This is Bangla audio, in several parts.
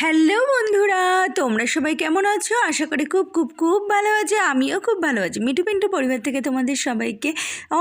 হ্যালো বন্ধুরা, তোমরা সবাই কেমন আছো? আশা করি খুব খুব খুব ভালো আছো, আমিও খুব ভালো আছি। মিঠু পিন্টু পরিবার থেকে তোমাদের সবাইকে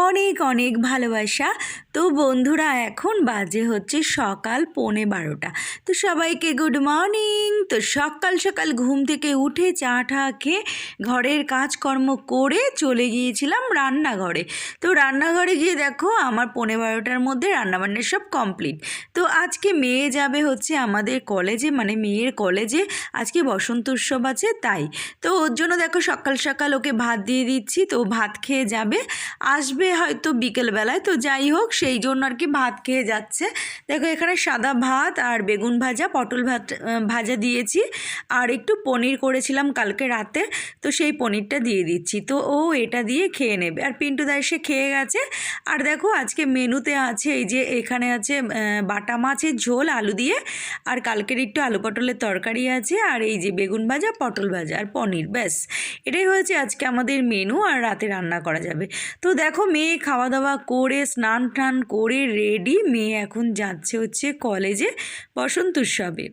অনেক অনেক ভালোবাসা। তো বন্ধুরা, এখন বাজে হচ্ছে সকাল পৌনে বারোটা। তো সবাইকে গুড মর্নিং তো সকাল সকাল ঘুম থেকে উঠে চা টা খেয়ে ঘরের কাজকর্ম করে চলে গিয়েছিলাম রান্নাঘরে। তো রান্নাঘরে গিয়ে দেখো, আমার পৌনে বারোটার মধ্যে রান্নাবান্না সব কমপ্লিট তো আজকে মেয়ে যাবে হচ্ছে আমাদের কলেজে মানে মেয়ের কলেজে আজকে বসন্ত উৎসব আছে, তাই। তো ওর জন্য দেখো সকাল সকাল ওকে ভাত দিয়ে দিচ্ছি, তো ভাত খেয়ে যাবে। আসবে হয়তো বিকেলবেলায়, তো যাই হোক সেই জন্য আর কি ভাত খেয়ে যাচ্ছে। দেখো এখানে সাদা ভাত আর বেগুন ভাজা, পটল ভাত ভাজা দিয়েছি। আর একটু পনির করেছিলাম কালকে রাতে, তো সেই পনিরটা দিয়ে দিচ্ছি। তো ও এটা দিয়ে খেয়ে নেবে। আর পিন্টু দা এসে খেয়ে গেছে। আর দেখো আজকে মেনুতে আছে এই যে এখানে আছে বাটা মাছের ঝোল, আলু দিয়ে। আর কালকের একটু আলু পটলের তরকারি আছে। আর এই যে বেগুন ভাজা, পটল ভাজা আর পনির, ব্যাস। এটাই হয়েছে আজকে আমাদের মেনু। আর রাতে রান্না করা যাবে। তো দেখো মেয়ে খাওয়া দাওয়া করে স্নান টান করে রেডি মেয়ে এখন যাচ্ছে হচ্ছে কলেজে বসন্ত উৎসবে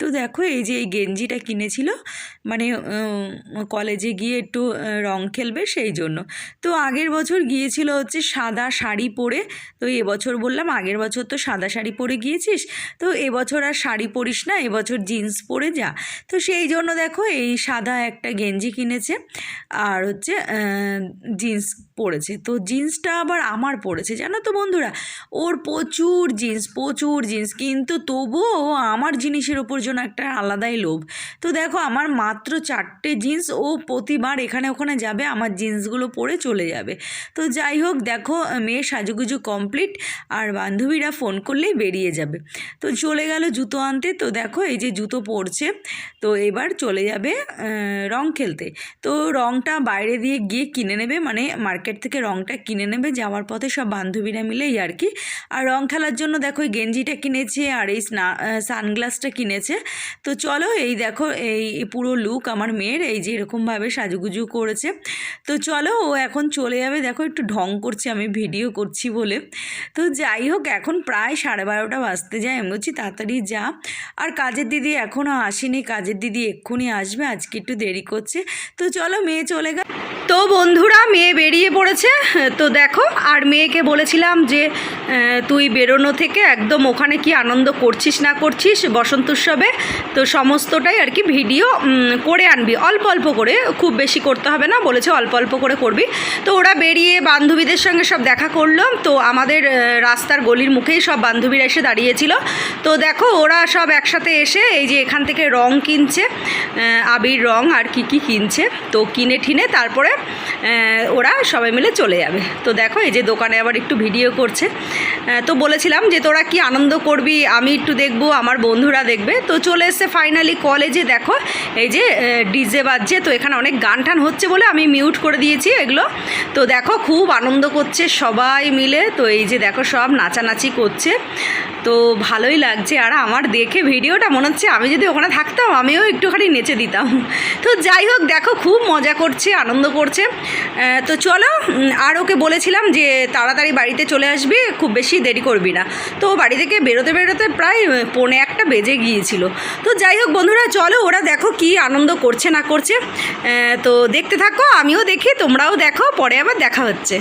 তো দেখো, এই যে এই গেঞ্জিটা কিনেছিল মানে কলেজে গিয়ে একটু রং খেলবে সেই জন্য। তো আগের বছর গিয়েছিল হচ্ছে সাদা শাড়ি পরে, তো এবছর বললাম আগের বছর তো সাদা শাড়ি পরে গিয়েছিস, তো এবছর আর শাড়ি পরিস না এবছর জিন্স পরে যা। তো সেই জন্য দেখো, এই সাদা একটা গেঞ্জি কিনেছে, আর হচ্ছে জিন্স পরেছে। তো জিন্সটা আবার আমার পরেছে, জানো তো বন্ধুরা? ওর প্রচুর জিন্স প্রচুর জিন্স, কিন্তু তবুও আমার জিনিসের ওপর যেন একটা আলাদাই লোভ। তো দেখো, আমার মাত্র চারটে জিন্স, ও প্রতিবার এখানে ওখানে যাবে, আমার জিন্সগুলো পরে চলে যাবে। তো যাই হোক, দেখো মেয়ে সাজুগুজু কমপ্লিট আর বান্ধবীরা ফোন করলেই বেরিয়ে যাবে। তো চলে গেল জুতো আনতে, তো দেখো, এই যে জুতো পরছে, তো এবার চলে যাবে রং খেলতে। তো রংটা বাইরে দিয়ে গিয়ে কিনে নেবে মানে মার্কেট থেকে রংটা কিনে নেবে, যাওয়ার পথে সব বান্ধবীরা মিলেই আর কি। আর রং খেলার জন্য দেখো, এই গেঞ্জিটা কিনেছে, আর এই স্না- সানগ্লাসটা কিনেছে। তো চলো এই দেখো, এই পুরো লুক আমার মেয়ের, এই যে এরকমভাবে সাজুগুজু করেছে। তো চলো ও এখন চলে যাবে, দেখো একটু ঢং করছে আমি ভিডিও করছি বলে। তো যাই হোক, এখন প্রায় সাড়ে বারোটা বাজতে যায়, আমি বলছি তাড়াতাড়ি যা। আর কাজের দিদি এখনও আসেনি, কাজের দিদি এক্ষুনি আসবে, আজকে একটু দেরি করছে। তো চলো মেয়ে চলে গেল। তো বন্ধুরা, মেয়ে বেরিয়ে পড়েছে। তো দেখো, আর মেয়েকে বলেছিলাম যে তুই বেরোনো থেকে একদম ওখানে কি আনন্দ করছিস, না করছিস, বসন্ত উৎসবে? তো সমস্তটাই আর কি ভিডিও করে আনবি। অল্প অল্প করে, খুব বেশি করতে হবে না, বলেছে অল্প অল্প করে করবি। তো ওরা বেরিয়ে বান্ধবীদের সঙ্গে সব দেখা করল। তো আমাদের রাস্তার গলির মুখেই সব বান্ধবীরা এসে দাঁড়িয়েছিল। তো দেখো, ওরা সব একসাথে এসে এই যে এখান থেকে রং কিনছে। আবির রং আর কি কি কিনছে। তো কিনে ঠিনে তারপরে ওরা সবাই মিলে চলে যাবে। তো দেখো, এই যে দোকানে আবার একটু ভিডিও করছে। তো বলেছিলাম যে তোরা কি আনন্দ করবি, আমি একটু দেখব, আমার বন্ধুরা দেখবে। তো চলে এসছে ফাইনালি কলেজে দেখো, এই যে ডিজে বাজছে, তো এখানে অনেক গান টান হচ্ছে বলে আমি মিউট করে দিয়েছি এগুলো। তো দেখো খুব আনন্দ করছে সবাই মিলে, তো এই যে দেখো সব নাচানাচি করছে। তো ভালোই লাগছে, আর আমার দেখে ভিডিওটা মনে হচ্ছে আমি যদি ওখানে থাকতাম, আমিও একটুখানি নেচে দিতাম। তো যাই হোক, দেখো খুব মজা করছে, আনন্দ করছে। তো চলো আর ওকে বলেছিলাম যে তাড়াতাড়ি বাড়িতে চলে আসবি খুব বেশি দেরি করবি না। তো বাড়ি থেকে বেরোতে বেরোতে প্রায় পোনে একটা বেজে গিয়েছিল। তো যাই হোক বন্ধুরা, চলো ওরা দেখো কি আনন্দ করছে না করছে। তো দেখতে থাকো, আমিও দেখি, তোমরাও দেখো, পরে আবার দেখা হচ্ছে।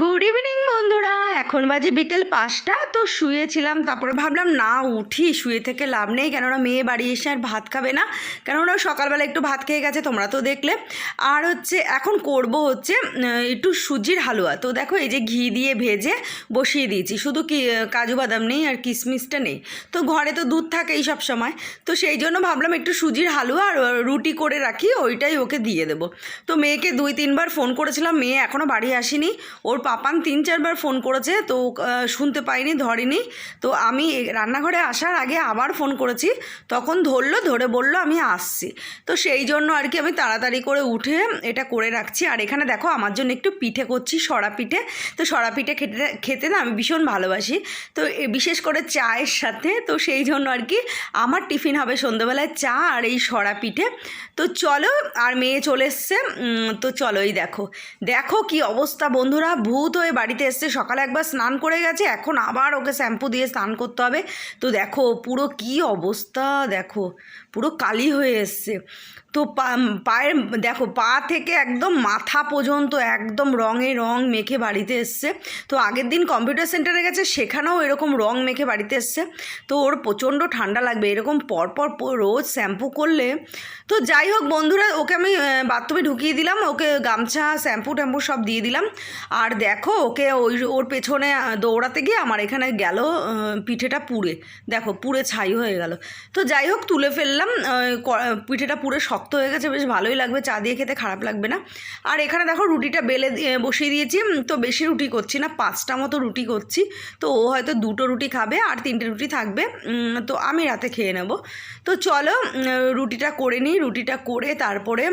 গুড ইভিনিং বন্ধুরা এখন বাজে বিকেল পাঁচটা, তো শুয়েছিলাম, তারপরে ভাবলাম, না, উঠি, শুয়ে থেকে লাভ নেই, কেননা মেয়ে বাড়ি এসে আর ভাত খাবে না, কেননা সকালবেলা একটু ভাত খেয়ে গেছে, তোমরা তো দেখলে। আর হচ্ছে, এখন করব হচ্ছে একটু সুজির হালুয়া, তো দেখো এই যে ঘি দিয়ে ভেজে বসিয়ে দিয়েছি, শুধু কি কাজু বাদাম নেই আর কিশমিশটা নেই, তো ঘরে তো দুধ থাকেই সব সময়, তো সেই জন্য ভাবলাম একটু সুজির হালুয়া আর রুটি করে রাখি, ওইটাই ওকে দিয়ে দেবো। তো মেয়েকে দুই, তিনবার ফোন করেছিলাম, মেয়ে এখনও বাড়ি আসেনি, ওর পাপান তিন, চারবার ফোন করেছে তো শুনতে পাইনি, ধরেনি। তো আমি রান্নাঘরে আসার আগে আবার ফোন করেছি। তখন ধরলো, ধরে বলল, আমি আসছি। তো সেই জন্য আর কি আমি তাড়াতাড়ি করে উঠে এটা করে রাখছি। আর এখানে দেখো, আমার জন্য একটু পিঠে করছি, সরা পিঠে। তো সরা পিঠে খেতে খেতে না আমি ভীষণ ভালোবাসি। তো বিশেষ করে চায়ের সাথে। তো সেই জন্য আর কি আমার টিফিন হবে সন্ধ্যেবেলায় চা আর এই সরা পিঠে। তো চলো, আর মেয়ে চলে এসছে। তো চলোই দেখো। দেখো কি অবস্থা বন্ধুরা। ভূত হয়ে বাড়িতে এসছে। সকালে একবার স্নান করে গেছে, এখন আবার ওকে শ্যাম্পু দিয়ে স্নান করতে হবে। তো দেখো, পুরো কি অবস্থা দেখো, পুরো কালি হয়ে এসছে। তো পায়ের, দেখো, পা থেকে একদম মাথা পর্যন্ত একদম রঙে রং মেখে বাড়িতে এসছে। তো আগের দিন কম্পিউটার সেন্টারে গেছে, সেখানেও এরকম রং মেখে বাড়িতে এসছে। তো ওর প্রচণ্ড ঠান্ডা লাগবে, এরকম পরপর রোজ শ্যাম্পু করলে। তো যাই হোক বন্ধুরা, ওকে আমি বাথরুমে ঢুকিয়ে দিলাম, ওকে গামছা শ্যাম্পু ট্যাম্পু সব দিয়ে দিলাম। আর দেখো, ওকে ওই, ওর পেছনে আহ, দৌড়াতে গিয়ে আমার এখানে গেল পিঠেটা পুড়ে। দেখো পুড়ে ছাই হয়ে গেল। তো যাই হোক তুলে ফেললাম। পিঠেটা পুড়ে শক্ত হয়ে গেছে। বেশ ভালোই লাগবে। চা দিয়ে খেতে খারাপ লাগবে না। আর এখানে দেখো রুটিটা বেলে বসিয়ে দিয়েছি। তো বেশি রুটি করছি না পাঁচটা মতো রুটি করছি। তো ও হয়তো দুটো রুটি খাবে আর তিনটে রুটি থাকবে। তো আমি রাতে খেয়ে নেব। তো চলো রুটিটা করে নিই। রুটিটা করে তারপরে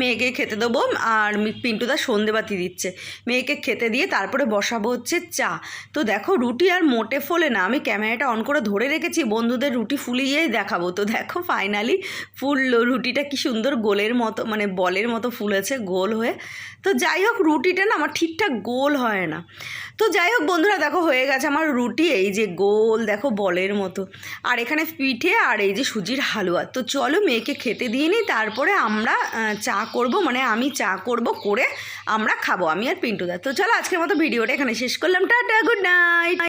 মেয়েকে খেতে দেবো, আর পিন্টুদা সন্ধেবাতি দিচ্ছে। মেয়েকে খেতে দিয়ে তারপরে বসাবো হচ্ছে চা। তো দেখো, রুটি আর মোটে ফোলে না, আমি ক্যামেরাটা অন করে ধরে রেখেছি, বন্ধুদের রুটি ফুলিয়েই দেখাবো। তো দেখো, ফাইনালি ফুললো, রুটিটা কি সুন্দর গোলের মতো মানে বলের মতো ফুলেছে, গোল হয়ে। তো যাই হোক, রুটিটা না আমার ঠিকঠাক গোল হয় না। তো যাই হোক, বন্ধুরা, দেখো, হয়ে গেছে আমার রুটি, এই যে গোল, দেখো, বলের মতো। আর এখানে পিঠে আর এই যে সুজির হালুয়া। তো চলো, মেয়েকে খেতে দিয়ে নিই, তারপরে আমরা চা করব মানে আমি চা করব, করে আমরা খাব, আমি আর পিন্টুদা। তো চলো আজকের মতো ভিডিওটা এখানে শেষ করলাম। Tata good night